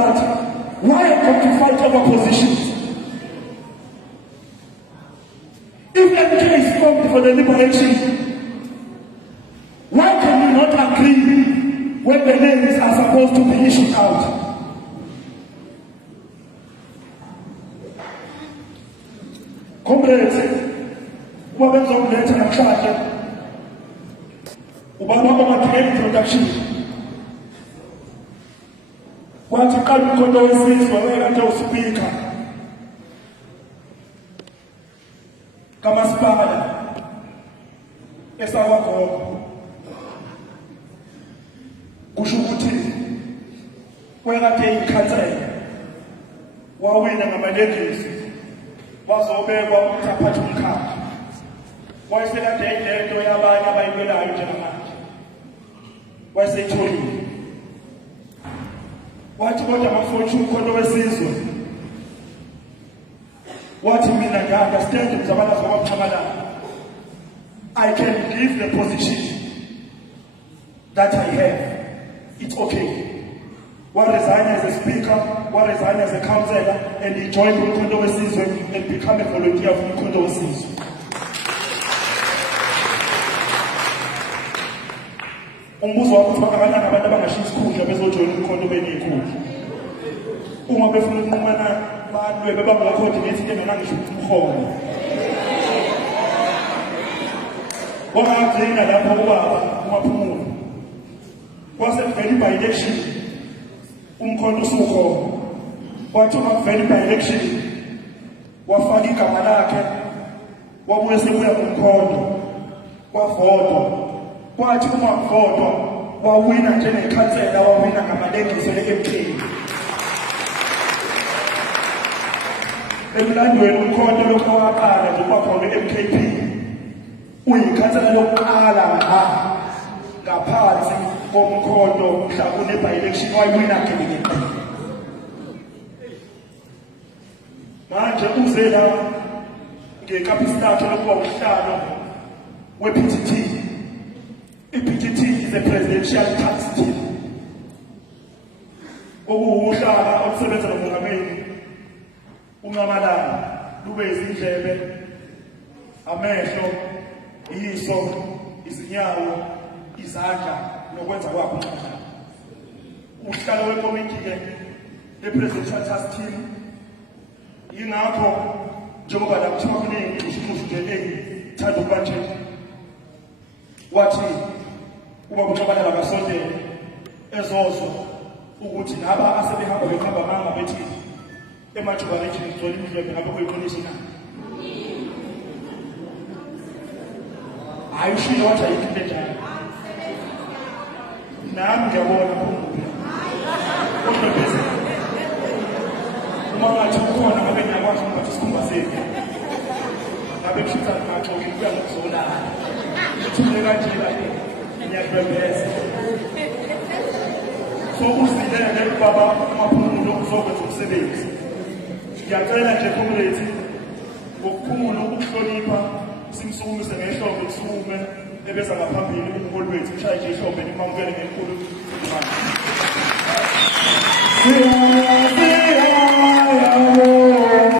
that, why come to fight over positions? If MK is formed for the liberation, why can we not agree when the names are supposed to be issued out? Comrades, wabenza ukuletha namhlanje ubaba amathekeli introduction wathi qala umkhonto wesizwe wekade uspeaker kamasipala esakwagogo kusho ukuthi wekade ikhansela wawina ngamalengisi wazobekwa umthaphathi umkhakha wayesekade lento yabanye abayibelayo njengamanje wayeseyitholile wathi kodwa amafonsha umkhonto wesizwe wathi mina ngi-understand mzabalazo kwabaphamalana I can give the position that I have. It's okay. One resign as a speaker, one resign as a councillor, and he joined Umkhonto Wesizwe and become a volunteer for Umkhonto Wesizwe. Umbuzo wakho uthi abantwana abantu abangashiya isikhundla bezojoyina Umkhonto beneyikhundla. Uma befuna ukunqumana balwe bebangacoordinate into enganangisho umhomo. Wangagcina lapho ubaba uMaphumulo. Waseveli by election. Umkhonto usukhona wathi makuvele by-election wafaka igama lakhe wabuye sebuya ngumkhonto wavotwa kwathi uma kuvotwa wawina njengekhansela wawina ngamalengiso le-MK emlandweni umkhonto lokho waqala nje kwakhona i-MKP uyikhansela lokuqala ngaphansi komkhonto mhla kune-by-election wayiwina ngelikeke manje uze la ngekapisi lakhe lokuba uhlalo we-PTT. I-PTT is a presidential tax team okuwuhlala olusebenza nomongameli uNcamalala lube izindlebe amehlo iso izinyawo izandla nokwenza kwakho nxaxha uhlalo wekomiti ke le-presidential task team yingakho njengoba la kuthiwa kuningi ushushu nje thanda ukuba nje wathi uba uNcamalala kasondele ezozo ukuthi laba asebehamba bekhamba manga bethi emajuba region ngithola imidlebe ngabe kuyiqiniso na ayishilo wathi ayikho njalo nami ngiyabona Phumulo kodwa bese uma ngathi ukhona ngabe ngiyakwazi ukuthi isikhumba sethu ngabe kushitha ngaxoxa kuya ngizolala ngithule kanje la ngiyabebeza so uzilele baba uMaphumulo uzokwenza umsebenzi ngiyacela nje comrades ngokuphumula ukuhlonipha simsukumise ngehlombe kusukume ebeza ngaphambili umholi wethu ushaye nje ihlombe nimamukele ngenkulu imali.